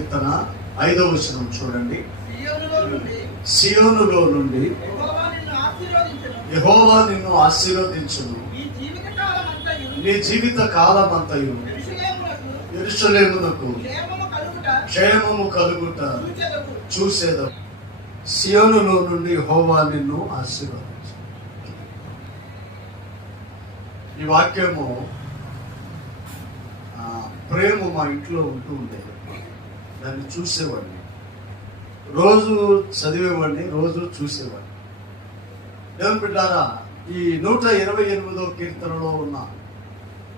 కీర్తన ఐదవ వచనం చూడండి. సియోనులో నుండి యెహోవా నిన్ను ఆశీర్వదించును. నీ జీవిత కాలమంతయు. యెరూషలేమునకు ఎరుషలేమునకు క్షేమము కలుగుట. చూసేద సియోనులో నుండి యెహోవా నిన్ను ఆశీర్వదించు ఈ వాక్యము ప్రేమ మా ఇంట్లో ఉంటూ ఉండేది. దాన్ని చూసేవాడిని. రోజు చదివేవాడిని రోజు చూసేవాడిని. దేవుని బిడ్డారా ఈ నూట ఇరవై ఎనిమిదో కీర్తనలో ఉన్న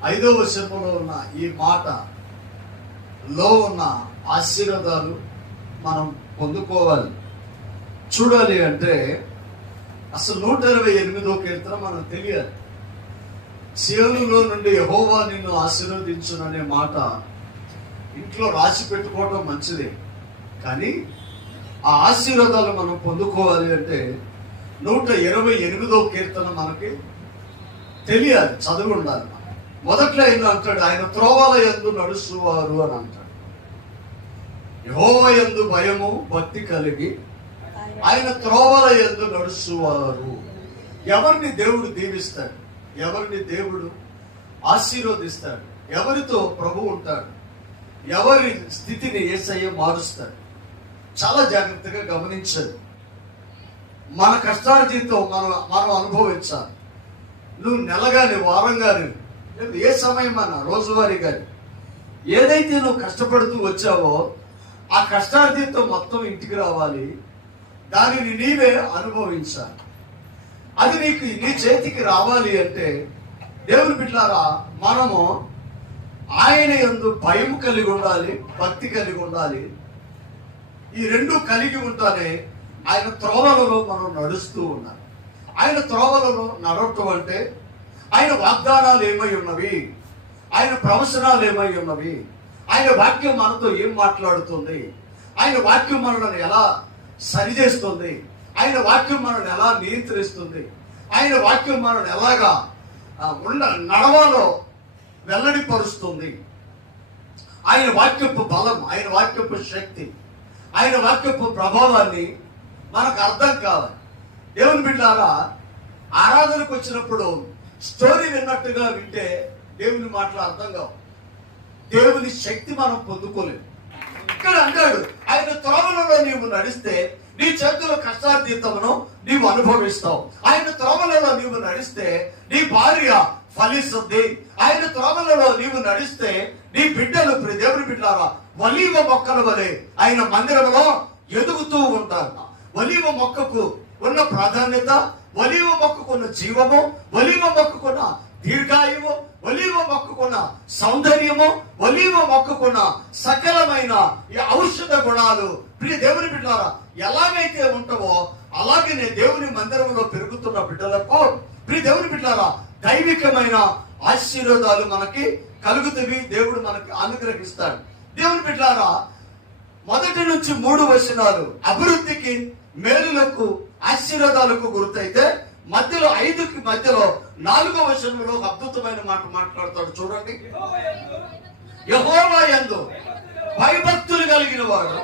ఐదో వర్షంలో ఉన్న ఈ మాట లో ఉన్న ఆశీర్వాదాలు మనం పొందుకోవాలి. చూడాలి అంటే అసలు నూట ఇరవై ఎనిమిదో కీర్తన మనం తెలియాలి. సియోనులో నుండి హోవా నిన్ను ఆశీర్వదించుననే మాట ఇంట్లో రాసి పెట్టుకోవడం మంచిదే. కానీ ఆ ఆశీర్వాదాలు మనం పొందుకోవాలి అంటే నూట ఇరవై ఎనిమిదో కీర్తన మనకి తెలియాలి చదువు ఉండాలి మనం. మొదట్లో ఆయన అంటాడు ఆయన త్రోవల ఎందు నడుస్తువారు అని అంటాడు. యహోవ ఎందు భయము భక్తి కలిగి ఆయన త్రోవల ఎందు నడుస్తువారు. ఎవరిని దేవుడు దీవిస్తాడు? ఎవరిని దేవుడు ఆశీర్వదిస్తాడు? ఎవరితో ప్రభు ఉంటాడు? ఎవరి స్థితిని ఏసయ్య మారుస్తాడు? చాలా జాగ్రత్తగా గమనించాలి మన కష్టార్జితో మనం మనం అనుభవించాలి. నువ్వు నెల కానీ వారం కానీ లేదు ఏ సమయం అన్న రోజువారీ కానీ ఏదైతే నువ్వు కష్టపడుతూ వచ్చావో ఆ కష్టార్జితో మొత్తం ఇంటికి రావాలి. దానిని నీవే అనుభవించాలి. అది నీకు నీ చేతికి రావాలి అంటే దేవుని బిడ్డారా మనము ఆయన యందు భయం కలిగి ఉండాలి భక్తి కలిగి ఉండాలి. ఈ రెండు కలిగి ఉంటేనే ఆయన త్రోవలలో మనం నడుస్తూ ఉన్నాం. ఆయన త్రోవలలో నడవటం అంటే ఆయన వాగ్దానాలు ఏమై ఉన్నవి? ఆయన ప్రవచనాలు ఏమై ఉన్నవి? ఆయన వాక్యం మనతో ఏం మాట్లాడుతుంది? ఆయన వాక్యం మనల్ని ఎలా సరిచేస్తుంది? ఆయన వాక్యం మనల్ని ఎలా నియంత్రిస్తుంది? ఆయన వాక్యం మనల్ని ఎలాగా ఉండ నడవాలో వెల్లడిపరుస్తుంది. ఆయన వాక్యపు బలం ఆయన వాక్యపు శక్తి ఆయన వాక్యపు ప్రభావాన్ని మనకు అర్థం కావాలి. దేవుని బిడ్డారా ఆరాధనకు వచ్చినప్పుడు స్టోరీ విన్నట్టుగా వింటే దేవుని మాటలు అర్థం కావు. దేవుని శక్తి మనం పొందుకోలేము. ఇక్కడ అన్నాడు ఆయన త్రోవలలో నీవు నడిస్తే నీ చేతుల కష్టార్జితమును నీవు అనుభవిస్తావు. ఆయన త్రోవలలో నీవు నడిస్తే నీ భార్య ఫలిస్తుంది. ఆయన త్రోవలలో నీవు నడిస్తే నీ బిడ్డలు దేవుని బిడ్డారా వలీవ మొక్కల వలె ఆయన మందిరంలో ఎదుగుతూ ఉంటారు. వలీవ మొక్కకు ఉన్న ప్రాధాన్యత వలీవ మొక్కకు ఉన్న జీవము వలీవ మొక్కకున్న దీర్ఘాయువు ఒలీవ మొక్కకున్న సౌందర్యము ఒలీవ మొక్కకున్న సకలమైన ఈ ఔషధ గుణాలు. ప్రియ దేవుని బిడ్డారా ఎలాగైతే ఉంటావో అలాగనే దేవుని మందిరంలో పెరుగుతున్న బిడ్డలకు ప్రియ దేవుని బిడ్డారా దైవికమైన ఆశీర్వాదాలు మనకి కలుగుతుంది దేవుడు మనకి అనుగ్రహిస్తాడు. దేవుని బిడ్డారా మొదటి నుంచి మూడు వచనాలు అభివృద్ధికి మేలులకు ఆశీర్వాదాలకు గుర్తయితే మధ్యలో ఐదుకి మధ్యలో నాలుగో వచనంలో ఒక అద్భుతమైన మాట మాట్లాడతాడు. చూడండి. యందు యహోవా ఎందు భయభక్తులు కలిగిన వాడు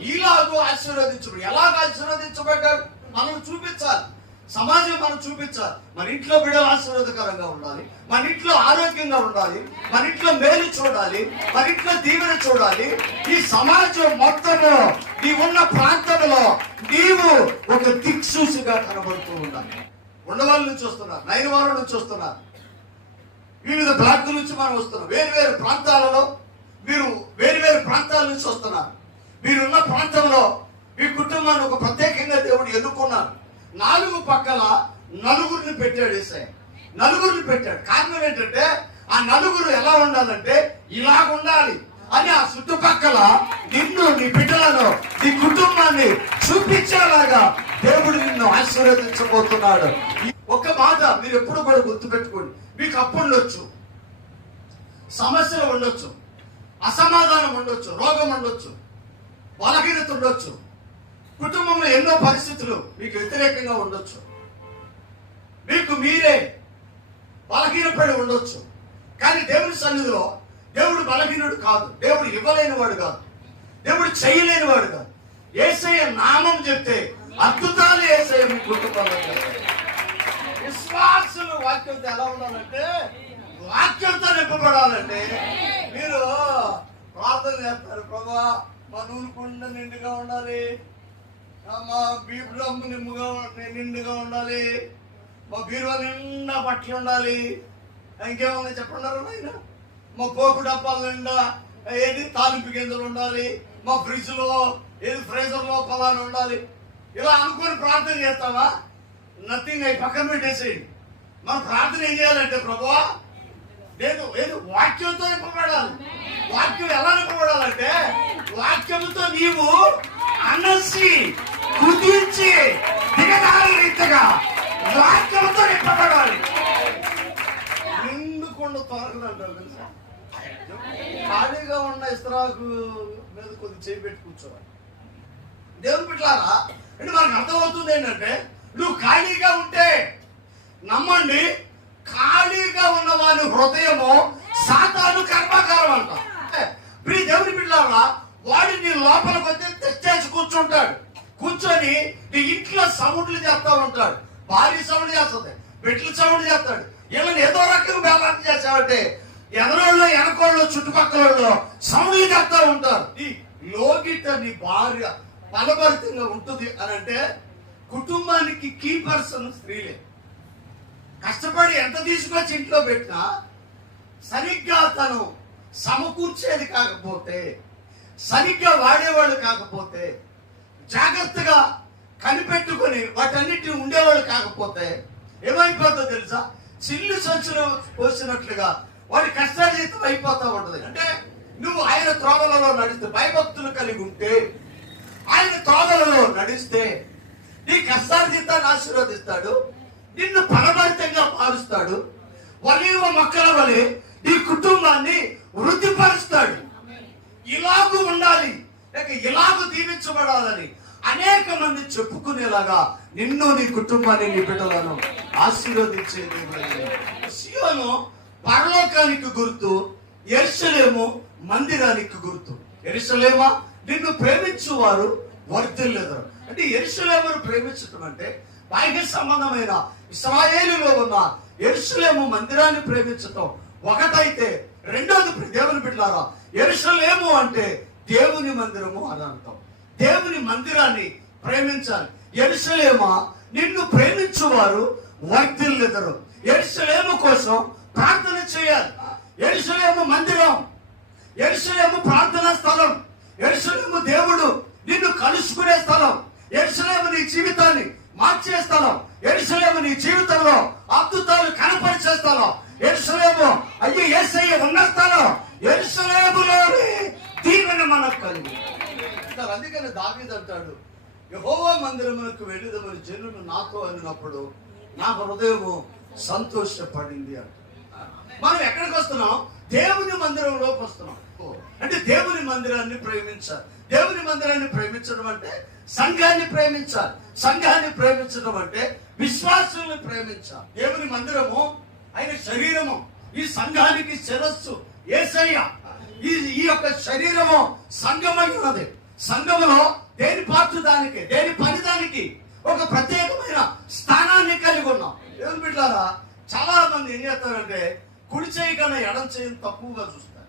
ఇలాగూ ఆశీర్వదించడు ఎలాగ ఆశీర్వదించబడ్డాడు? మనం చూపించాలి. సమాజం మనం చూపించాలి. మన ఇంట్లో బిడ్డలు ఆశీర్వాదకరంగా ఉండాలి. మన ఇంట్లో ఆరోగ్యంగా ఉండాలి. మన ఇంట్లో మేలు చూడాలి. మన ఇంట్లో దీవెన చూడాలి. ఈ సమాజం మొత్తము నీ ఉన్న ప్రాంతంలో నీవు ఒక దిక్సూసిగా కనబడుతూ ఉండాలి. ఉండవాళ్ళ నుంచి వస్తున్నారు వారు నుంచి వస్తున్నారు. వివిధ ప్రాంతాల నుంచి మనం వస్తున్నాం. వేరు వేరు ప్రాంతాలలో మీరు వేరు వేరు ప్రాంతాల నుంచి వస్తున్నారు. మీరున్న ప్రాంతంలో మీ కుటుంబాన్ని ఒక ప్రత్యేకంగా దేవుడు ఎన్నుకున్నారు. నాలుగు పక్కల నలుగురిని పెట్టాడు ఏసయ్య నలుగురిని పెట్టాడు. కారణం ఏంటంటే ఆ నలుగురు ఎలా ఉండాలంటే ఇలాగ ఉండాలి. అని ఆ చుట్టుపక్కల నిన్ను నీ బిడ్డలను నీ కుటుంబాన్ని చూపించేలాగా దేవుడు నిన్ను ఆశీర్వదించబోతున్నాడు. ఒక మాట మీరు ఎప్పుడు కూడా గుర్తుపెట్టుకోండి. మీకు అప్పు ఉండొచ్చు. సమస్యలు ఉండొచ్చు. అసమాధానం ఉండొచ్చు. రోగం ఉండొచ్చు. బలహీనత ఉండొచ్చు. కుటుంబంలో ఎన్నో పరిస్థితులు మీకు వ్యతిరేకంగా ఉండొచ్చు. మీకు మీరే బలహీనపడి ఉండొచ్చు. కానీ దేవుని సన్నిధిలో దేవుడు బలహీనుడు కాదు. దేవుడు ఇవ్వలేని వాడు కాదు. దేవుడు చేయలేని వాడు కాదు. ఏసయ్య నామం చెప్తే అద్భుతాలు ఏసయ్య మీ కుటుంబంలో చేస్తాడు. వాక్యంతో ఎలా ఉండాలంటే వాక్యంతో నింపబడాలంటే మీరు ప్రార్థన చేస్తారు ప్రభా మా నూనె నిండుగా ఉండాలి. మా బీపు డ్రమ్ము నిండుగా నిండుగా ఉండాలి. మా బీరువా నిండా పట్టి ఉండాలి. ఇంకేముంది చెప్పండారు ఆయన మా పోపు డబ్బాల నిండా ఏది? తాలింపు గింజలు ఉండాలి. మా ఫ్రిడ్జ్లో ఏది? ఫ్రీజర్లో పొలాలు ఉండాలి. ఇలా అనుకుని ప్రార్థన చేస్తావా? నథింగ్ అయి పక్కన పెట్టేసేయండి మనం ప్రార్థన ఏం చేయాలంటే ప్రభా లేదు ఏది వాక్యంతో నింపబడాలి. వాక్యం ఎలా నింపబడాలంటే వాక్యంతో నీవు అనసి కుదించి దిగదారి రీతిగా రాజ్యంతో నింపబడాలి. నిండుకుండా త్వరగా అంటారు తెలుసా? ఖాళీగా ఉన్న ఇస్త్రాకు మీద కొద్ది చేయి పెట్టి కూర్చోవాలి. దేవుని బిడ్డలారా అంటే మనకు అర్థమవుతుంది ఏంటంటే నువ్వు ఖాళీగా ఉంటే నమ్మండి ఖాళీగా ఉన్న వాని హృదయము సాతాను కర్మాకారం అంట. ప్రియ దేవుని బిడ్డలారా వాడిని లోపలికి వచ్చి తెచ్చేసి కూర్చుంటాడు. కూర్చొని నీ ఇంట్లో సౌండ్లు చేస్తా ఉంటాడు భారీ సౌండ్ చేస్తుంది. పెట్లు సౌండ్ చేస్తాడు. వీళ్ళని ఏదో రకంగా బ్యాలెన్స్ చేసావంటే ఎదరోళ్ళు వెనకోళ్ళు చుట్టుపక్కల సౌండ్లు చేస్తా ఉంటారు. ఈ లోగిట నీ భార్య ఫలభరితంగా ఉంటుంది అని అంటే కుటుంబానికి కీ పర్సన్ స్త్రీలే. కష్టపడి ఎంత తీసుకొచ్చి ఇంట్లో పెట్టినా సరిగ్గా తను సమకూర్చేది కాకపోతే సరిగ్గా వాడేవాళ్ళు కాకపోతే జాగ్రత్తగా కనిపెట్టుకొని వాటన్నిటిని ఉండేవాళ్ళు కాకపోతే ఏమైపోతుందో తెలుసా? చిల్లు సంచులు పోసినట్లుగా వాడి కష్టార్జితం అయిపోతూ ఉంటుంది. అంటే నువ్వు ఆయన త్రోవలలో నడిస్తే భయభక్తులు కలిగి ఉంటే ఆయన త్రోవలలో నడిస్తే నీ కష్టార్జితాన్ని ఆశీర్వదిస్తాడు నిన్ను ఫలభరితంగా మారుస్తాడు వలీవ మొక్కల వలె నీ కుటుంబాన్ని వృద్ధిపరుస్తాడు ఇలాగూ ఉండాలి లేక ఇలాగూ దీవించబడాలని అనేక మంది చెప్పుకునేలాగా నిన్ను నీ కుటుంబాన్ని నీ బిడ్డలను ఆశీర్వదించే సియోను పరలోకానికి గుర్తు ఎరుసలేము మందిరానికి గుర్తు. ఎరుసలేమా నిన్ను ప్రేమించువారు వర్తిల్లెదరు అంటే ఎరుసలేమును ప్రేమించటం అంటే బాహ్య సంబంధమైన ఇస్రాయేలులో ఉన్న ఎరుసలేము మందిరాన్ని ప్రేమించటం ఒకటైతే రెండోది దేవుని బిడ్డారా ఎరుసలేము అంటే దేవుని మందిరము అని అంటాం దేవుని మందిరాన్ని ప్రేమించాలి. ఎరుసలేమా నిన్ను ప్రేమించువారు వర్తిల్లెదరు ఎరుసలేము కోసం ప్రార్థన చేయాలి. ఎరుసలేము మందిరం ఎరుసలేము ప్రార్థనా స్థలం ఎరుసలేము దేవుడు నిన్ను కలుసుకునే స్థలం ఎరుసలేము నీ జీవితాన్ని మార్చే స్థలం ఎరుసలేము నీ జీవితంలో అద్భుతాలు కనపరిచే స్థలం ఎరుసలేము అయ్యో ఏసయ్య ఉన్న స్థలం ఎరుసలేములోని దీవెన మనకు కలిగి అంటారు. అందుకని దావీదు అంటాడు యహోవా మందిరమునకు వెళ్ళిదమని జనులు నాతో అన్నప్పుడు నా హృదయము సంతోషపడింది అంట. మనం ఎక్కడికి వస్తున్నాం? దేవుని మందిరంలోకి వస్తున్నాం. అంటే దేవుని మందిరాన్ని ప్రేమించాలి. దేవుని మందిరాన్ని ప్రేమించడం అంటే సంఘాన్ని ప్రేమించాలి. సంఘాన్ని ప్రేమించడం అంటే విశ్వాసుల్ని ప్రేమించాలి. దేవుని మందిరము ఆయన శరీరము. ఈ సంఘానికి శిరస్సు ఏసయ్య. ఈ ఈ యొక్క శరీరము సంఘమై ఉన్నది. సంఘములో దేని పాత్ర దానికి దేని పని దానికి ఒక ప్రత్యేకమైన స్థానాన్ని కలిగి ఉన్నాం. దేవుని బిడ్డారా చాలా మంది ఏం చేస్తారంటే కుడి చేయి కన్నా ఎడం చేయని తక్కువగా చూస్తారు.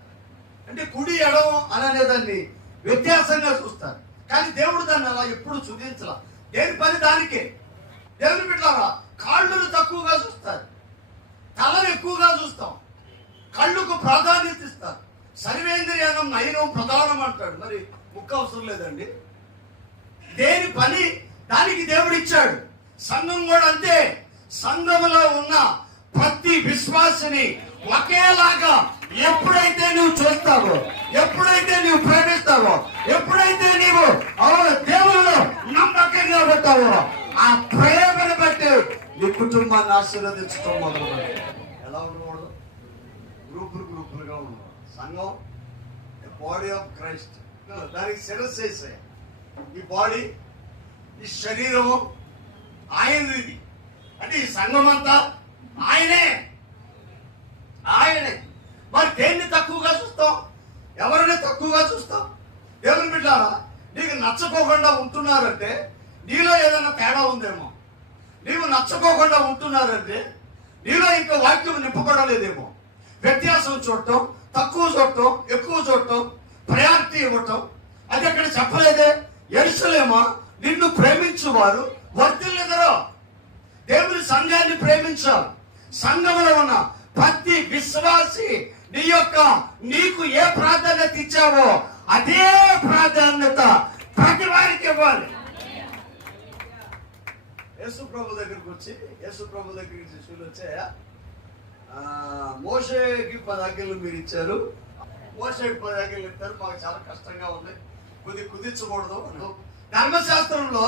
అంటే కుడి ఎడం అని అనేదాన్ని వ్యత్యాసంగా చూస్తారు. కానీ దేవుడు దాన్ని అలా ఎప్పుడు చూపించాల. దేని పని దానికే దేవుని బిడ్డారా కాళ్ళను తక్కువగా చూస్తారు. తలను ఎక్కువగా చూస్తాం. కళ్ళుకు ప్రాధాన్యత ఇస్తారు. సర్వేంద్రియానం నయనం ప్రధానం అంటాడు మరి ముక్క అవసరం లేదండి. దేని పని? దానికి దేవుడు ఇచ్చాడు. సంఘం కూడా అంతే. సంఘములో ఉన్న ప్రతి విశ్వాసిని ఒకేలాగా ఎప్పుడైతే నువ్వు చూస్తావో ఎప్పుడైతే నువ్వు ప్రేమిస్తావో ఎప్పుడైతే నీవు దేవుళ్ళు నమ్మకంగా పెడతావో ఆ ప్రేమను బట్టి నీ కుటుంబాన్ని ఆశీర్వదించడం మొదలు ఎలా ఉండకూడదు? గ్రూపులు గ్రూపులుగా ఉండవు సంఘం బాడీ ఆఫ్ క్రైస్ట్ దానికి శిరస్సు వేసాయి ఈ బాడీ ఈ శరీరము ఆయనది. అంటే ఈ సంఘం అంతా ఆయనే. ఆయనే. మరి దేన్ని తక్కువగా చూస్తాం? ఎవరిని తక్కువగా చూస్తాం? దేవుని నీకు నచ్చకోకుండా ఉంటున్నారంటే నీలో ఏదైనా తేడా ఉందేమో? నీవు నచ్చకోకుండా ఉంటున్నారంటే నీలో ఇంకా వాక్యం నింపబడలేదేమో? వ్యత్యాసం చూడటం తక్కువ చూడటం ఎక్కువ చూడటం ప్రయారిటీ ఇవ్వటం అది అక్కడ చెప్పలేదే? ఎరుసలేమా నిన్ను ప్రేమించువారు వర్తిల్లెదరో దేవుని సంఘాన్ని ప్రేమించాలి సంఘంలో ఉన్న ప్రతి విశ్వాసి నీ యొక్క నీకు ఏ ప్రాధాన్యత ఇచ్చావో అదే ప్రాధాన్యత ప్రతి వారికి ఇవ్వాలి. యేసు ప్రభు దగ్గరికి వచ్చి యేసు ప్రభు దగ్గరికి శిష్యులు వచ్చాయా? ఆ, మోషేకి పది ఆజ్ఞలు మీరు ఇచ్చారు. మోషేకి పది ఇస్తారు. మాకు చాలా కష్టంగా ఉంది. కుది కుదించకూడదు ధర్మశాస్త్రంలో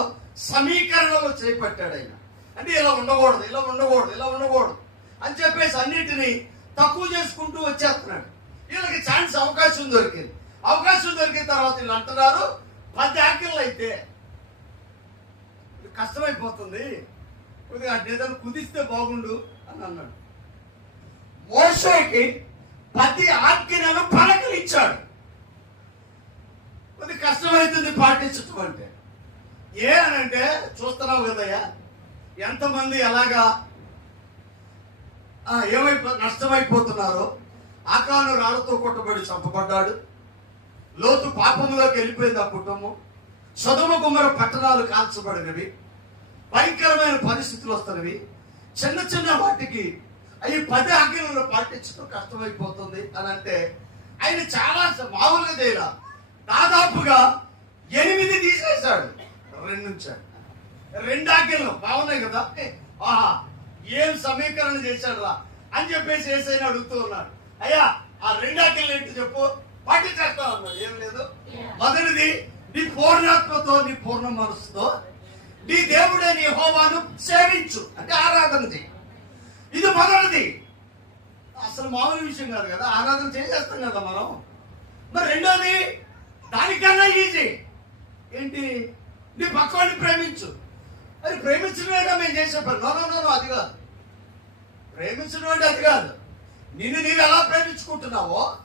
సమీకరణలు చేపట్టాడు ఆయన. అంటే ఇలా ఉండకూడదు ఇలా ఉండకూడదు ఇలా ఉండకూడదు అని చెప్పేసి అన్నిటినీ తక్కువ చేసుకుంటూ వచ్చేస్తున్నాడు. వీళ్ళకి ఛాన్స్ అవకాశం దొరికింది. అవకాశం దొరికిన తర్వాత వీళ్ళు అంటున్నారు పది ఆజ్ఞలు అయితే ఇది కష్టమైపోతుంది. కొద్దిగా ఏదైనా కుదిస్తే బాగుండు అని అన్నాడు. మోషేకి ప్రతి ఆజ్ఞలను పలకలు ఇచ్చాడు కొద్ది కష్టమవుతుంది పాటించటం అంటే. ఏ అని అంటే చూస్తున్నావు కదయ్యా ఎంతమంది ఎలాగా ఏమైపో నష్టమైపోతున్నారో ఆకాను రాళ్ళతో కొట్టబడి చంపబడ్డాడు. లోతు పాపంలోకి వెళ్ళిపోయింది ఆ కుటుంబం. సదుమ కుమ్మర పట్టణాలు కాల్చబడినవి. భయంకరమైన పరిస్థితులు వస్తున్నవి. చిన్న చిన్న వాటికి అవి పది ఆజ్ఞలను పాటించడం కష్టమైపోతుంది అని అంటే ఆయన చాలా మామూలుగా చేయాలి దాదాపుగా ఎనిమిది తీసేశాడు. రెండు ఉంచాడు రెండు ఆజ్ఞలు బాగున్నాయి కదా? ఆహా ఏం సమీకరణ చేశాడు రా అని చెప్పేసి ఏసైనా అడుగుతూ ఉన్నాడు. అయ్యా ఆ రెండు ఆజ్ఞలు ఏంటి చెప్పు. పాటించేస్తా ఉన్నాడు ఏం లేదు. మొదటిది నీ పూర్ణాత్మతో నీ పూర్ణ మనసుతో నీ దేవుడే నీ హోమాను సేవించు. అంటే ఆరాధన చేయి ఇది మొదటిది. అసలు మామూలు విషయం కాదు కదా. ఆరాధన చేసేస్తాం కదా మనం. మరి రెండోది దానికన్నా ఈజీ ఏంటి? నీ పక్కవాడిని ప్రేమించు. అది ప్రేమించడమేగా మేము చేసే. పని నో నో నో అది కాదు. ప్రేమించడం అంటే అది కాదు. నిన్ను నీవు ఎలా ప్రేమించుకుంటున్నావో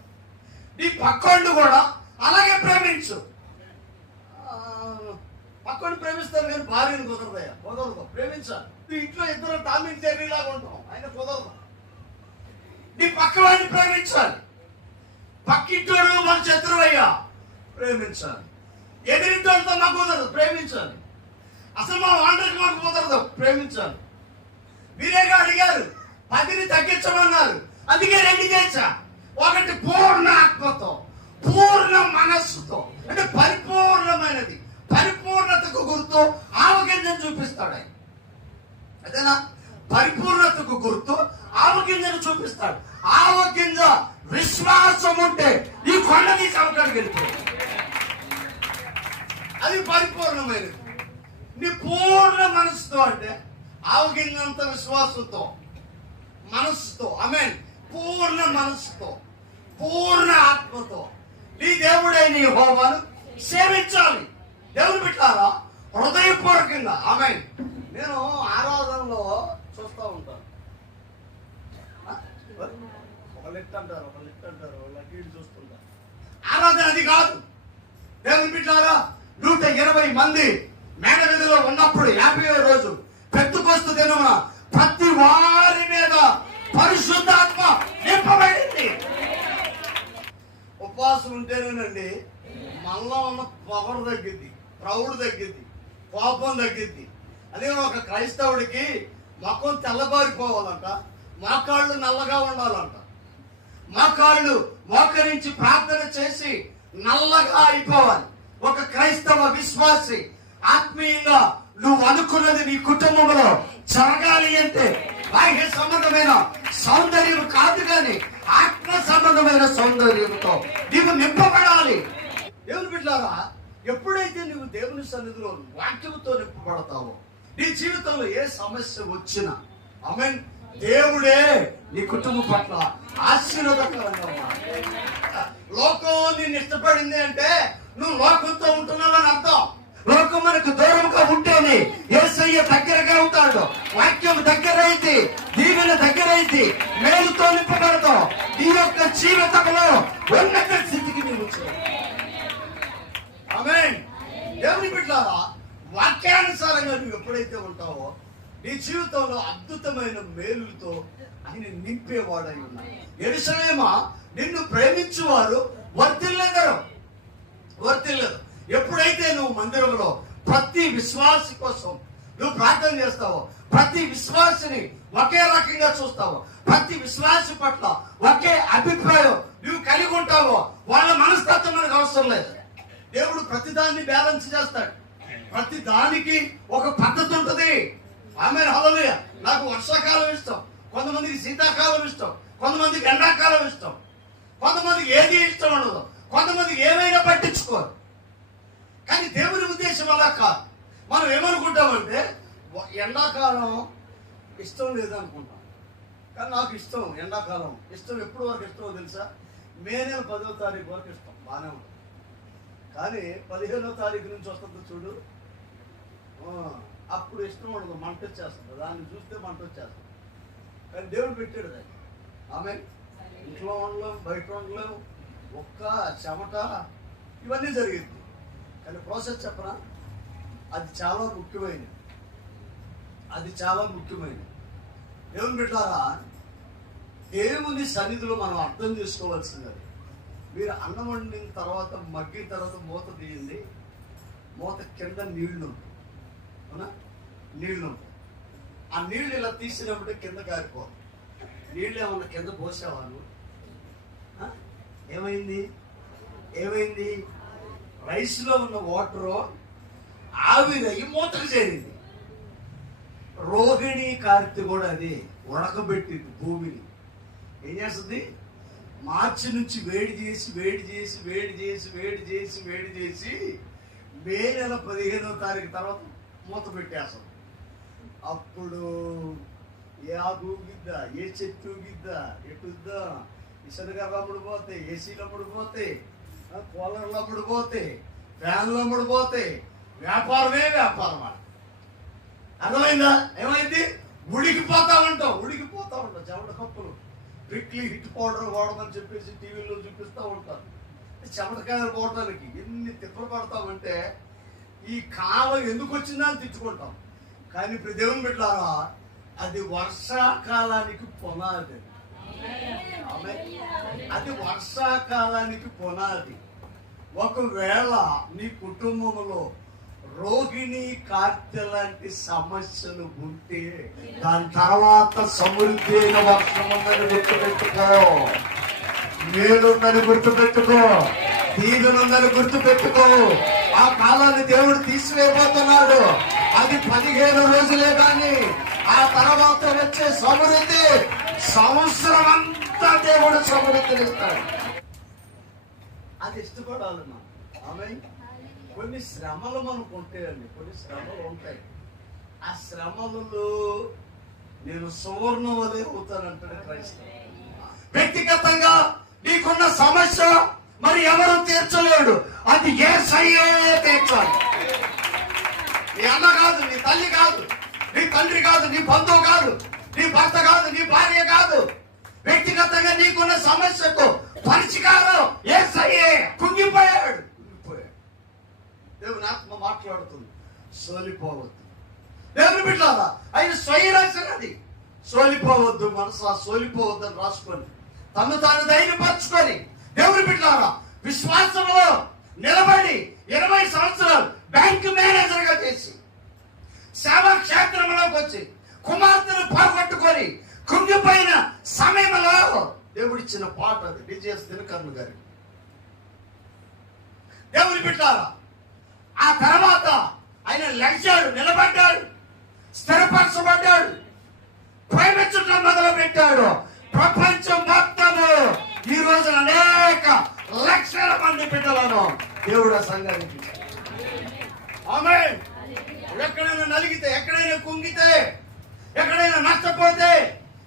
నీ పక్కోళ్ళు కూడా అలాగే ప్రేమించు. ఆ, ప్రేమిస్తారు కానీ భార్యను కుదరదయ్యా. కుదరదు. ప్రేమించాలి. నీ ఇంట్లో ఇద్దరు టామింగ్ లాగా ఉంటాం. ఆయన కుదరదు. నీ పక్కవాడిని ప్రేమించాలి. పక్కింటోడు మన శత్రువయ్యా. ప్రేమించాలి. ఎదిరితో మాకు కుదరదు ప్రేమించాలి. అసలు మా వాండరికి మాకు కుదరదు ప్రేమించాలి. మీరేగా అడిగారు పదిని తగ్గించమన్నారు. అందుకే రెండు చేశా ఒకటి పూర్ణ ఆత్మతో పూర్ణ మనస్సుతో అంటే పరిపూర్ణమైనది. పరిపూర్ణతకు గుర్తు ఆవగింజను చూపిస్తాడు ఆయన. అదేనా? పరిపూర్ణతకు గుర్తు ఆవగింజను చూపిస్తాడు. ఆవగింజ విశ్వాసం ఉంటే ఈ కొండ తీసి అవకాడికి వెళ్ళిపోయింది అది పరిపూర్ణమైనది. నీ పూర్ణ మనసుతో అంటే ఆవగింజంత విశ్వాసంతో మనస్సుతో ఆమె పూర్ణ మనస్సుతో పూర్ణ ఆత్మతో. నీ దేవుడే నీ హోమాను సేవించాలి. దేవుడు పెట్టాలా హృదయపూర్వకంగా ఆమె నేను ఆరాధనలో చూస్తూ ఉంటాను? ఒకళ్ళు ఇట్ట అంటారు ఒకళ్ళు ఇట్ట అంటారు చూస్తుంటారు ఆరాధన అది కాదు. దేవుని బిడ్డారా నూట ఇరవై మంది మేడగదిలో ఉన్నప్పుడు యాభై రోజు పెట్టుకొస్తు దినమున ప్రతి వారి మీద పరిశుద్ధాత్మ నింపబడింది. ఉపవాసం ఉంటేనేనండి మనలో ఉన్న పొగరు తగ్గిద్ది ప్రౌడ్ తగ్గిద్ది కోపం తగ్గిద్ది. అదే ఒక క్రైస్తవుడికి మొఖం తెల్లబారిపోవాలంట మోకాళ్ళు నల్లగా ఉండాలంట. మోకాళ్ళు మోకరించి ప్రార్థన చేసి నల్లగా అయిపోవాలి. ఒక క్రైస్తవ విశ్వాసి ఆత్మీయంగా నువ్వు అనుకున్నది నీ కుటుంబంలో జరగాలి అంటే బాహ్య సంబంధమైన సౌందర్యం కాదు కానీ ఆత్మ సంబంధమైన సౌందర్యంతో నీవు నింపబడాలి. దేవుని బిడ్డారా ఎప్పుడైతే నువ్వు దేవుని సన్నిధిలో వాక్యంతో నింపబడతావో నీ జీవితంలో ఏ సమస్య వచ్చినా ఆమెన్ దేవుడే నీ కుటుంబం పట్ల ఆశీర్వాదకరంగా లోకం నిన్ను ఇష్టపడింది అంటే నువ్వు లోకంతో ఉంటున్నావని అర్థం. లోకం మనకు దూరంగా ఉంటేనే ఏసయ్య దగ్గరగా ఉంటాడు. వాక్యం దగ్గర అయితే దీవెన దగ్గర అయితే మేలుతో నింపబడతావు నీ యొక్క జీవితంలో ఉన్నత స్థితికి నీవు వచ్చావు ఆమేన్. దేవుని బిడ్డారా వాక్యానుసారంగా నువ్వు ఎప్పుడైతే ఉంటావో నీ జీవితంలో అద్భుతమైన మేలులతో ఆయన నింపేవాడై ఉన్నాడు. ఎరుసలేమా నిన్ను ప్రేమించువారు వర్తిల్లెదరు వర్తిల్లదు. ఎప్పుడైతే నువ్వు మందిరంలో ప్రతి విశ్వాసి కోసం నువ్వు ప్రార్థన చేస్తావో ప్రతి విశ్వాసిని ఒకే రకంగా చూస్తావో ప్రతి విశ్వాసి పట్ల ఒకే అభిప్రాయం నువ్వు కలిగి ఉంటావో వాళ్ళ మనస్తత్వం మనకు అవసరం లేదు. దేవుడు ప్రతిదాన్ని బ్యాలెన్స్ చేస్తాడు. ప్రతి దానికి ఒక పద్ధతి ఉంటుంది. ఆమె హలలుయ నాకు వర్షాకాలం ఇష్టం. కొంతమందికి శీతాకాలం ఇష్టం. కొంతమందికి ఎండాకాలం ఇష్టం. కొంతమందికి ఏది ఇష్టం ఉండదు. కొంతమంది ఏమైనా పట్టించుకోరు. కానీ దేవుని ఉద్దేశం అలా కాదు. మనం ఏమనుకుంటామంటే ఎండాకాలం ఇష్టం లేదనుకుంటాం. కానీ నాకు ఇష్టం ఎండాకాలం. ఇష్టం ఎప్పుడు వరకు ఇష్టమో తెలుసా? మే నెల పదో తారీఖు వరకు ఇష్టం. బాగానే ఉంటుంది. కానీ పదిహేనో తారీఖు నుంచి వస్తుంది చూడు. అప్పుడు ఇష్టం ఉండదు. మంట వచ్చేస్తుంది. దాన్ని చూస్తే మంట వచ్చేస్తుంది. కానీ దేవుడు పెట్టాడు దాన్ని. ఆమె ఇంట్లో ఉండలేము బయట ఉండలేము ఒక్క చెమట ఇవన్నీ జరిగింది. కానీ ప్రాసెస్ చెప్పరా అది చాలా ముఖ్యమైనది. అది చాలా ముఖ్యమైనది. దేవుని పెట్టారా దేవుని సన్నిధిలో మనం అర్థం చేసుకోవాల్సింది మీరు అన్నం వండిన తర్వాత మగ్గిన తర్వాత మూత తీయండి. మూత కింద నీళ్ళు ఉంటాయి. అవునా? నీళ్ళు ఉంటాయి. ఆ నీళ్ళు ఇలా తీసినప్పుడు కింద కారిపోదు నీళ్ళు ఏమన్నా కింద పోసేవాళ్ళు? ఏమైంది? ఏమైంది? రైస్లో ఉన్న వాటర్ ఆవిరయ్యి మూతకు చేరింది. రోహిణి కార్తి కూడా అది ఉడకబెట్టింది భూమిని ఏం చేస్తుంది? మార్చి నుంచి వేడి చేసి వేడి చేసి వేడి చేసి వేడి చేసి వేడి చేసి మే నెల పదిహేనో తారీఖు తర్వాత మూత పెట్టేస్తాం. అప్పుడు ఏ ఆకు ఊగిద్దా ఏ చెట్టు ఊగిద్దా ఎటుద్దా ఇసనగర్లు అమ్ముడుపోతే ఏసీలు అమ్ముడుపోతే కూలర్లో కూలర్లు ఫ్యాన్లో ఫ్యాన్లు వ్యాపారమే వ్యాపారం అన్నమాట. అర్థమైందా? ఏమైంది? ఉడికిపోతా ఉంటాం ఉడికిపోతా ఉంటాం చెమట కప్పులు. ప్రిక్లీ హిట్ పౌడర్ వాడమని చెప్పేసి టీవీలో చూపిస్తూ ఉంటారు. చెమటకాయలు పోవడానికి ఎన్ని తిప్పలు పడతామంటే ఈ కాలం ఎందుకు వచ్చిందా అని తిట్టుకుంటాం కానీ ఇప్పుడు దేవుని బిడ్డారా అది వర్షాకాలానికి పునాది అది వర్షాకాలానికి పునాది. ఒకవేళ నీ కుటుంబంలో రోహిణి కార్తె లాంటి సమస్యలు ఉంటే దాని తర్వాత సమృద్ధి అయిన వర్షం ఉందని గుర్తుపెట్టుకో. మేలుందని గుర్తుపెట్టుకో. దీనులుందని గుర్తుపెట్టుకో. ఆ కాలాన్ని దేవుడు తీసివేయబోతున్నాడు. అది పదిహేను రోజులే కానీ ఆ తర్వాత వచ్చే సమృద్ధి సంవత్సరం అంతా దేవుడు సమృద్ధినిస్తాడు అది ఇష్టపడాలి మనం. ఆమె కొన్ని శ్రమలు మనకు ఉంటాయండి కొన్ని శ్రమలు ఉంటాయి. ఆ శ్రమలలో నేను సువర్ణ వలె అవుతానంటాడు క్రైస్తవ వ్యక్తిగతంగా నీకున్న సమస్య మరి ఎవరు తీర్చలేడు. అది ఏ సయ్యే తీర్చాలి. నీ అన్న కాదు నీ తల్లి కాదు నీ తండ్రి కాదు నీ బంధువు కాదు. నీ భర్త కాదు నీ భార్య కాదు. వ్యక్తిగతంగా నీకున్న సమస్యకు పరిష్కారం ఏ సయ్యే కుంగిపోయాడు. దేవుని ఆత్మ మాట్లాడుతుంది. సోలిపోవద్దు. దేవుని బిడ్డారా ఆయన స్వయరాశనది సోలిపోవద్దు మనసు సోలిపోవద్దు అని రాసుకొని తను తాను ధైర్యపరచుకొని దేవుని బిడ్డారా విశ్వాసంలో నిలబడి ఇరవై సంవత్సరాలు బ్యాంకు మేనేజర్గా చేసి సేవా క్షేత్రంలోకి వచ్చి కుమార్తెను పోగొట్టుకొని కుంగిపోయిన సమయంలో దేవుడిచ్చిన పాట అది. డిజిఎస్ దినకర్ణ గారి. దేవుని పెట్టారా ఆ తర్వాత ఆయన లెగ్చాడు నిలబడ్డాడు స్థిరపరచబడ్డాడు ప్రేమించడం మొదలు పెట్టాడు ప్రపంచం మొత్తము ఈ రోజున అనేక లక్షల మంది బిడ్డలను దేవుడు ఆ సంఘానికి ఎక్కడైనా నలిగితే ఎక్కడైనా కుంగితే ఎక్కడైనా నష్టపోతే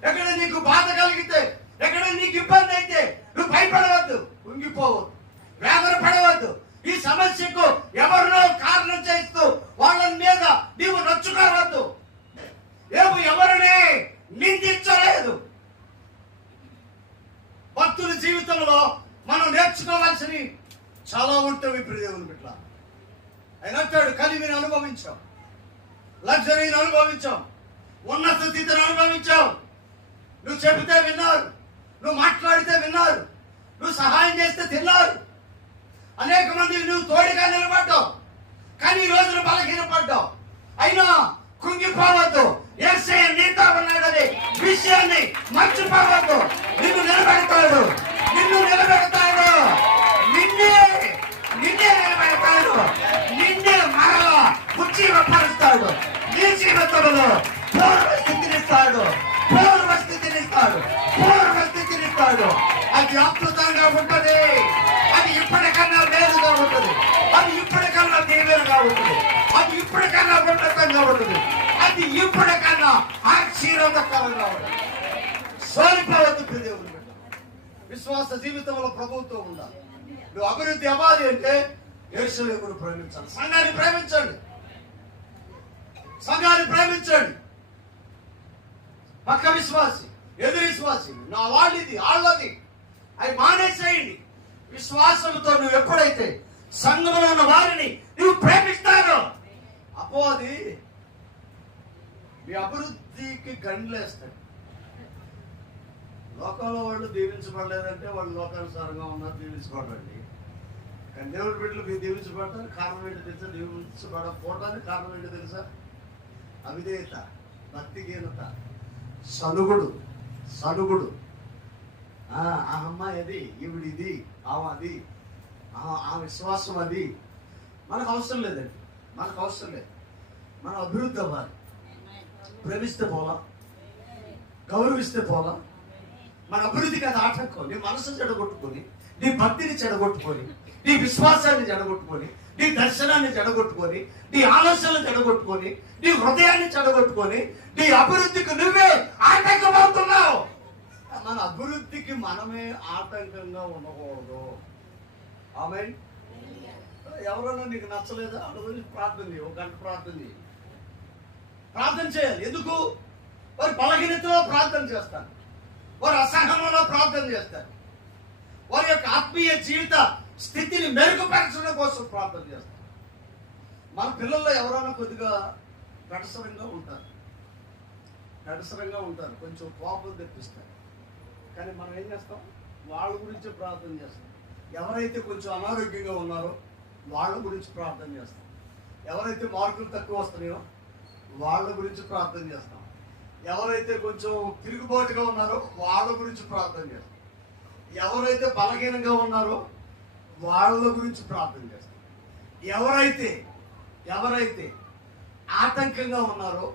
ఎక్కడ నీకు బాధ కలిగితే ఎక్కడ నీకు ఇబ్బంది అయితే నువ్వు భయపడవద్దు ఉంగిపోవద్దు వేదన పడవద్దు ఈ సమస్యకు ఎవరినో కారణం చేస్తూ వాళ్ళ మీద నీవు నచ్చుకోవద్దు. ఏమో ఎవరిని నిందించలేదు. భక్తుల జీవితంలో మనం నేర్చుకోవాల్సినవి చాలా ఉంటాయి ఇప్పుడు దేవుని బిడ్డ. ఆయన అంటాడు కలివిని అనుభవించాం. లగ్జరీని అనుభవించాం. ఉన్నత స్థితిని అనుభవించావు. నువ్వు చెబితే విన్నారు. నువ్వు మాట్లాడితే విన్నారు. నువ్వు సహాయం చేస్తే తిన్నారు. అనేక మంది నువ్వు తోడుగా నిలబడ్డావు. కానీ ఈ రోజున బలహీనపడ్డావు. అయినా కుంగిపోవద్దు. ఎస్ఐ నీతో ఉన్నాడని విషయాన్ని మర్చిపోవద్దు. నిన్ను నిలబెడతాడు. నిన్ను నిలబెడతాడు. నిన్నే నిన్నే నిలబెడతాడు. నిన్నే మరలా ఉజ్జీవపరుస్తాడు. నీ జీవితంలో పూర్వ స్థితినిస్తాడు పూర్వ స్థితినిస్తాడు పూర్వ అది అద్భుతంగా ఉంటది. అది ఇప్పటికన్నా వేరుగా ఉంటుంది. అది ఇప్పటికన్నా తీవ్రంగా ఉంటుంది. అది ఇప్పటికన్నా ఉన్నతంగా ఉంటుంది. అది ఇప్పటికన్నా ఆశీర్వదకరంగా ఉంటుంది. సోలిపోవద్దు దేవుని విశ్వాస జీవితంలో ప్రభుత్వం ఉండాలి. నువ్వు అభివృద్ధి అవ్వాలి అంటే యేసులేమును ప్రేమించాలి. సంఘాన్ని ప్రేమించండి. సంఘాన్ని ప్రేమించండి. పక్క విశ్వాసి ఎదురు విశ్వాసి నా వాళ్ళది వాళ్ళది అవి మానేసేయండి. విశ్వాసంతో నువ్వు ఎప్పుడైతే సంఘంలో ఉన్న వారిని నువ్వు ప్రేమిస్తారో అపో అది మీ అభివృద్ధికి గండ్లేస్తాడు లోకంలో వాళ్ళు దీవించబడలేదంటే వాళ్ళు లోకానుసారంగా ఉన్నారు దీవించబడండి కానీ దేవుడి బిడ్డలు మీరు దీవించబడతారు కారణం ఏంటి తెలుసా? దీవించబడకపోవడానికి కారణం ఏంటి తెలుసా? అవిధేయత భక్తిహీనత. సనుగుడు సనుగుడు. ఆ అమ్మాయి అది ఈవిడ ఇది ఆమె అది ఆ విశ్వాసం అది. మనకు అవసరం లేదండి. మనకు అవసరం లేదు. మన అభివృద్ధి అవ్వాలి. ప్రేమిస్తే పోలా గౌరవిస్తే పోలా మన అభివృద్ధికి అది ఆటంకం నీ మనసు చెడగొట్టుకొని నీ భక్తిని చెడగొట్టుకొని నీ విశ్వాసాన్ని చెడగొట్టుకొని నీ దర్శనాన్ని చెడగొట్టుకొని నీ ఆలోచనలు చెడగొట్టుకొని నీ హృదయాన్ని చెడగొట్టుకొని నీ అభివృద్ధికి నువ్వే ఆటంకమవుతున్నావు. మన అభివృద్ధికి మనమే ఆటంకంగా ఉండకూడదు. ఆమె ఎవరైనా నీకు నచ్చలేదా? అడుగు ప్రార్థన చేయి ఒక గంట ప్రార్థన చేయి. ప్రార్థన చేయాలి. ఎందుకు? వారి బలహీనతలో ప్రార్థన చేస్తాను వారు అసహనంలో ప్రార్థన చేస్తారు. వారి యొక్క ఆత్మీయ జీవిత స్థితిని మెరుగుపరచడం కోసం ప్రార్థన చేస్తారు. మన పిల్లల్లో ఎవరైనా కొద్దిగా నడసరంగా ఉంటారు. నడసరంగా ఉంటారు. కొంచెం కోపం తెప్పిస్తారు. కానీ మనం ఏం చేస్తాం? వాళ్ళ గురించి ప్రార్థన చేస్తాం. ఎవరైతే కొంచెం అనారోగ్యంగా ఉన్నారో వాళ్ళ గురించి ప్రార్థన చేస్తాం. ఎవరైతే మార్కులు తక్కువ వస్తున్నాయో వాళ్ళ గురించి ప్రార్థన చేస్తాం. ఎవరైతే కొంచెం తిరుగుబాటుగా ఉన్నారో వాళ్ళ గురించి ప్రార్థన చేస్తాం. ఎవరైతే బలహీనంగా ఉన్నారో వాళ్ళ గురించి ప్రార్థన చేస్తాం. ఎవరైతే ఎవరైతే ఆటంకంగా ఉన్నారో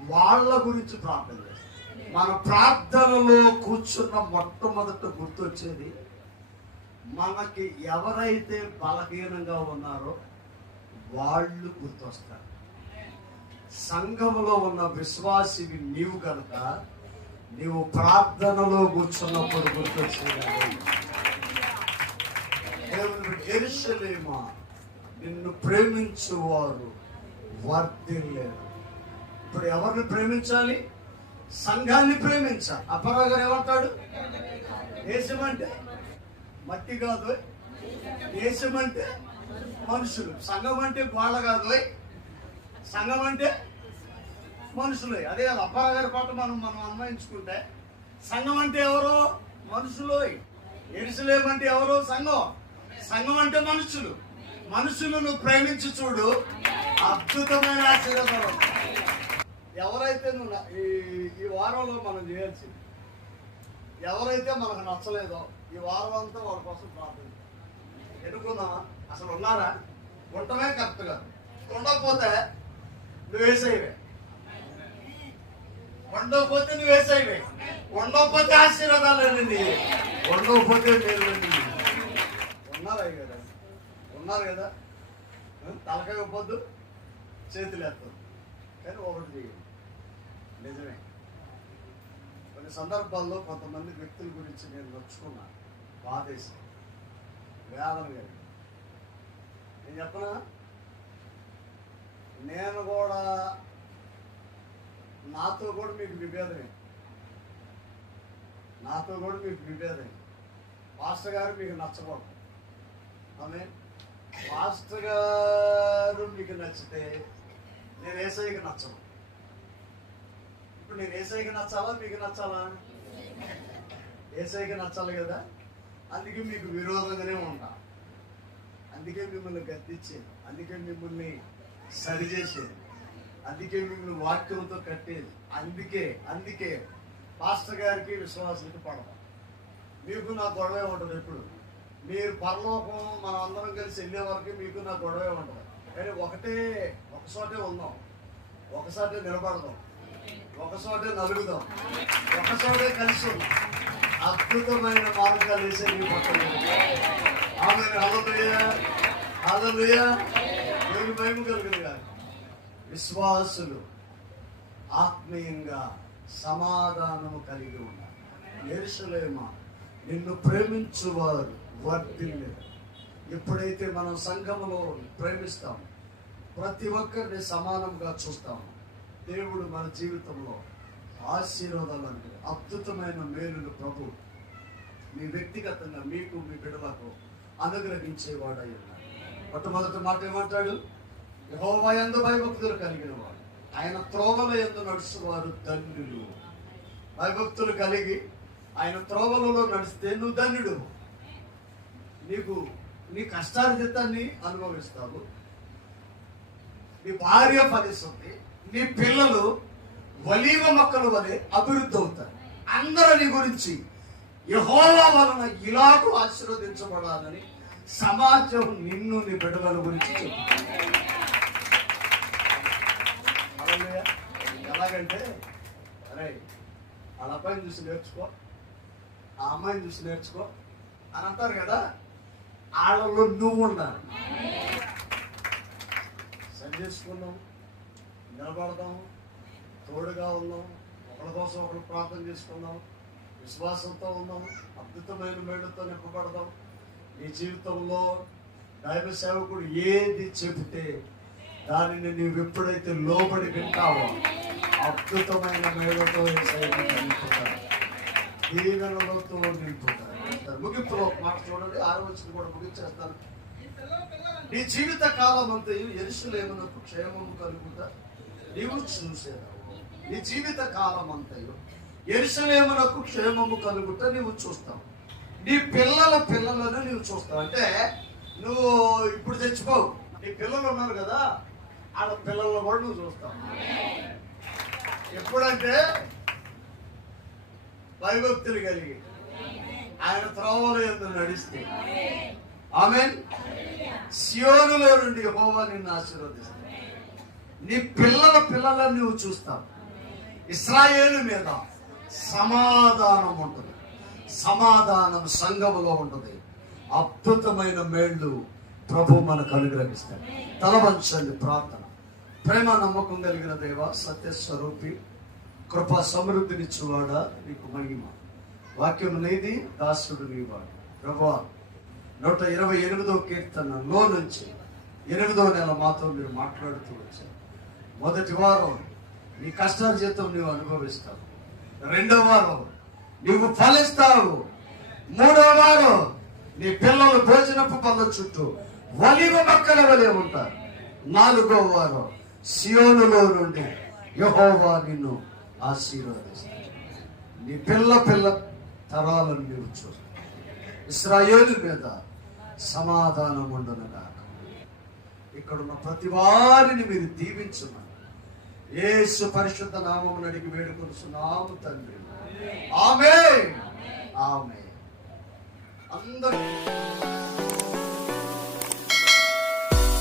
వాళ్ళ గురించి ప్రార్థన చేస్తాం. మన ప్రార్థనలో కూర్చున్న మొట్టమొదట గుర్తొచ్చేది మనకి ఎవరైతే బలహీనంగా ఉన్నారో వాళ్ళు గుర్తొస్తారు. సంఘములో ఉన్న విశ్వాసివి నీవు కనుక నీవు ప్రార్థనలో కూర్చున్నప్పుడు గుర్తు దేవుని ఎరుసలేమా నిన్ను ప్రేమించువారు వర్ధిల్లేరు. ఇప్పుడు ఎవరిని ప్రేమించాలి? సంఘాన్ని ప్రేమించాలి. అపరా గారు ఏమంటాడు దేశమంటే మట్టి కాదు. దేశం అంటే? మనుషులు. సంఘం అంటే గోళ్ళ కాదు. సంఘం అంటే మనుషులు. అదే కాదు గారి పాట మనం మనం అన్వయించుకుంటే సంఘం అంటే ఎవరు మనుషులు. ఎరుసలేమంటే ఎవరు సంఘం. సంఘం అంటే మనుషులు. మనుషులను ప్రేమించి చూడు అద్భుతమైన ఆశీర్వాదం. ఎవరైతే నువ్వు ఈ ఈ వారంలో మనం చేయాల్సింది ఎవరైతే మనకు నచ్చలేదో ఈ వారం అంతా వాళ్ళ కోసం ప్రార్థన ఎన్నుకుందామా? అసలు ఉన్నారా? ఉండటమే కరెక్ట్ కాదు ఉండకపోతే నువ్వు వేసేవే ఉండకపోతే నువ్వు వేసేవే ఉండకపోతే ఆశీర్వాదాలండి ఉండకపోతే మేలండి ఉన్నారు అయ్య కదా ఉన్నారు కదా? తలకాయ ఇవ్వద్దు చేతులు ఎత్తదు కానీ ఒకటి చేయండి నిజమే. కొన్ని సందర్భాల్లో కొంతమంది వ్యక్తుల గురించి నేను నొచ్చుకున్నా బాధేసి వేదన గారు నేను చెప్పనా? నేను కూడా నాతో కూడా మీకు విభేదమే. నాతో కూడా మీకు విభేదమే. మాస్టర్ గారు మీకు నచ్చకూడదు ఆమె మాస్టర్ గారు మీకు నచ్చితే నేను ఏసైకి నచ్చను. ఇప్పుడు నేను ఏసైకి నచ్చాలా మీకు నచ్చాలా? ఏసైకి నచ్చాలి కదా? అందుకే మీకు విరోధంగానే ఉంటా. అందుకే మిమ్మల్ని గద్దించేది అందుకే మిమ్మల్ని సరిచేసేది అందుకే మిమ్మల్ని వాక్యంతో కట్టేది. అందుకే అందుకే పాస్టర్ గారికి విశ్వాసులకి పడవ. మీకు నా గొడవే ఉంటుంది ఎప్పుడు. మీరు పరలోకం మనం అందరం కలిసి వెళ్ళే వరకు మీకు నా గొడవే ఉంటుంది కానీ ఒకటే ఒకసోటే ఉందాం. ఒకసారి నిలబడదాం. ఒకసోటే నలుగుదాం. ఒకసోటే కలిసి ఉందాం. అద్భుతమైన మార్గాలు వేసే మీ పక్కన ఆమె అలలుయ అలలుయ దేవుని భయం కలిగింది కాదు విశ్వాసులు ఆత్మీయంగా సమాధానము కలిగి ఉన్నారు ఎరుసలేమా నిన్ను ప్రేమించువారు వర్ధిల్లు. ఎప్పుడైతే మనం సంఘములో ప్రేమిస్తాం ప్రతి ఒక్కరిని సమానంగా చూస్తాము దేవుడు మన జీవితంలో ఆశీర్వాదాలు అద్భుతమైన మేలును ప్రభు మీ వ్యక్తిగతంగా మీకు మీ బిడ్డలకు అనుగ్రహించేవాడై మొట్టమొదటి మాట ఏమంటాడు? యెహోవా యందు భయభక్తులు కలిగిన వాడు. ఆయన త్రోవల ఎందు నడుచువారు ధన్యులు భయభక్తులు కలిగి ఆయన త్రోవలలో నడిస్తే నువ్వు ధన్యుడు. నీకు నీ కష్టార్జితాన్ని అనుభవిస్తావు. నీ భార్య ఫలిస్తుంది. నీ పిల్లలు వలీవ మొక్కల వలె అభివృద్ధి అవుతారు. అందరూ నీ గురించి యహోవా వలన ఇలాగూ ఆశీర్వదించబడాలని సమాజం నిన్ను నీ బిడ్డల గురించి ఎలాగంటే అరే వాళ్ళ అబ్బాయిని చూసి నేర్చుకో ఆ అమ్మాయిని చూసి నేర్చుకో అని అంటారు కదా వాళ్ళలో నువ్వు ఉండాలి. సరి నిలబడదాం తోడుగా ఉందాం ఒకరి కోసం ఒకరు ప్రార్థన చేసుకుందాం విశ్వాసంతో ఉందాం అద్భుతమైన మేళ్ళతో నింపబడదాం. నీ జీవితంలో దైవ సేవకుడు ఏది చెబితే దానిని నీవు ఎప్పుడైతే లోబడి వింటావో అద్భుతమైన మేళతో నింపుతారు. దీవెనలతో నింపుతారు. ముగింపులో మాట చూడండి. ఆరో వచ్చిన కూడా ముగించేస్తాను. నీ జీవిత కాలం అంతయు ఎరుసలేమునకు క్షేమము కలుగుతా నీవు చూసేదావు. నీ జీవిత కాలం అంతయు ఎరుసలేమునకు క్షేమము కలుగుతా నీవు చూస్తావు. నీ పిల్లల పిల్లలను నువ్వు చూస్తావు అంటే నువ్వు ఇప్పుడు తెచ్చుకోవు నీ పిల్లలు ఉన్నారు కదా వాళ్ళ పిల్లలను కూడా నువ్వు చూస్తావు. ఎప్పుడంటే భయభక్తులు కలిగి ఆయన త్రోవలు ఎందు నడిస్తే. ఆమె సియోనులో నుండి యెహోవా నిన్ను ఆశీర్వదిస్తాడు. నీ పిల్లల పిల్లలను నువ్వు చూస్తావు. ఇస్రాయేలు మీద సమాధానం ఉంటుంది. సమాధానం సంఘములో ఉంటుంది. అద్భుతమైన మేళ్ళు ప్రభు మనకు అనుగ్రహిస్తాడు. తలవంచండి ప్రార్థన. ప్రేమ నమ్మకం కలిగిన దేవ సత్యస్వరూపి కృపా సమృద్ధినిచ్చువాడ నీకు మహిమ. వాక్యం నీది దాసుడు నీవాడు. ప్రభా నూట ఇరవై ఎనిమిదో కీర్తనలో నుంచి ఎనిమిదో నెల మాతో మీరు మాట్లాడుతూ వచ్చారు. మొదటి వారం నీ కష్టాల జీతం నీవు అనుభవిస్తావు. రెండో వారం నువ్వు ఫలిస్తావు. మూడో వారు నీ పిల్లలు భోజనపు పళ్ళ చుట్టూ వలివ మక్కల వలె ఉంటారు. నాలుగో వారం సియోనులో నుండి యహోవా నిన్ను ఆశీర్వదిస్తాడు. నీ పిల్ల పిల్ల తరాలను నీవు చూస్తావు ఇస్రాయేలు మీద సమాధానం ఉండనుగాక ఇక్కడున్న ప్రతి వారిని మీరు దీవించమని. ఏసు పరిశుద్ధ నామం అడిగి సునాము తండ్రి. ఆమె ఆమె అందరూ